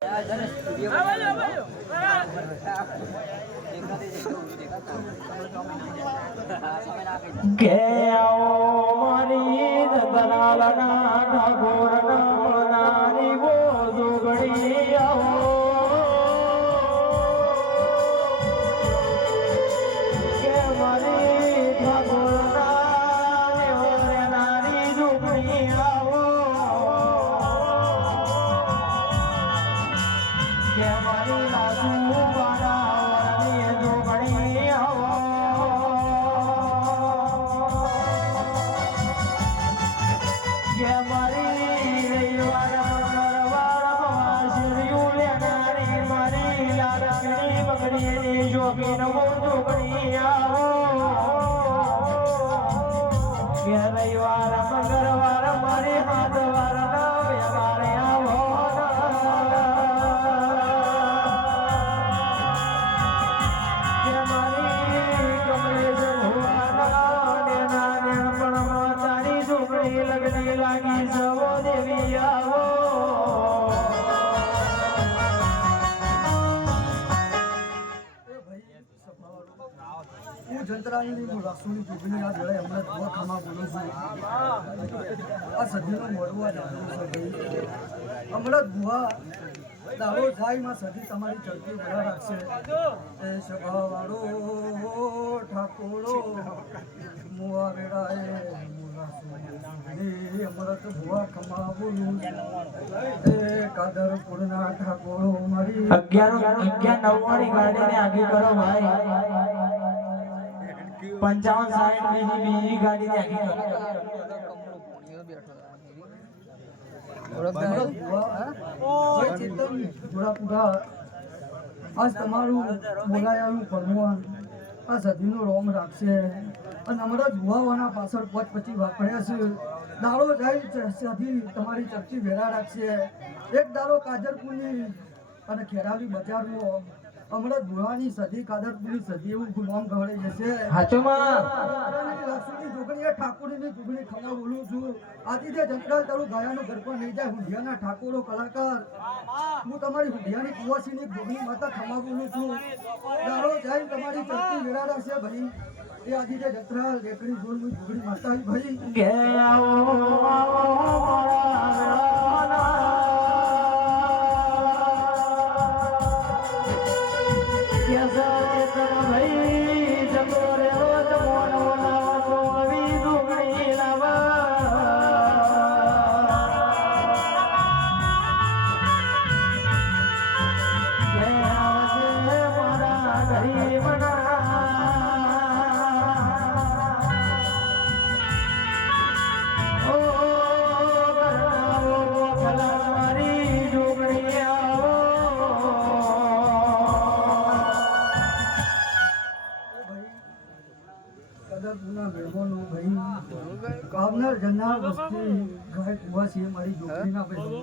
કે મારી દલાલના ઠાકોરના મનારી વો જોગણી આવો કે મારી ઠાકોરના દેવરાની જોગણી આવો કે મારી લાસુ વાળાની જોગણી આવો રવિવાર મંગળવાર મારે હાથવાર વ્યવહારે આવો મારી કમલેશ ભગવાન તારી છોકરી લગની લાગી સવો દેવી આવો જંતરાની લક્ષ્મી જોગણી આ જોડે હમણાં દુઆ ખમા બોલું છું આ સદીનો મોડવા દાદો છે હમણાં દુઆ દાડો જાય માં સદી તમારી ચડતી ભરા રાખશે એ સભાવાળો ઠાકોરો મુવા વેળાએ હમણાં તો દુઆ ખમા બોલું એ કાદરપુરના ઠાકોરો મારી 11:99 ગાડીને આગી કરો ભાઈ 55-60 બીજી ગાડી ને આગી આજ તમારું બોલાયાનું પરમોહન આ સદીનો રોમ રાખશે અને અમારા જુવાવાના પાછળ પછી વાપર્યા છે દાડો જાય સદી તમારી ચર્ચી વેરા રાખશે એક દાડો કાજરપુરની અને ખેરાલી બજારમાં હમણાં દુહાની સદી કાદરપુરની સદી એવું ગુલામ ગવડે જશે લક્ષ્મી જોગણી ઠાકોરની જોગણી ખમા બોલું છું આથી જે જંતરાલ તારું ગાયાનો ગરબા નહીં જાય હુંડિયાના ઠાકોરો કલાકાર હું તમારી હુંડિયાની કુવાસીની જોગણી માતા ખમા બોલું છું દાડો જાય તમારી ચડતી વેરા રાખશે ભાઈ એ આથી જે જંતરાલ લેકડી જોન જોગણી માતા ભાઈ કાવનર જન્નાર વસ્તી ગાય કુવા છે મારી જોગણીના ભાઈ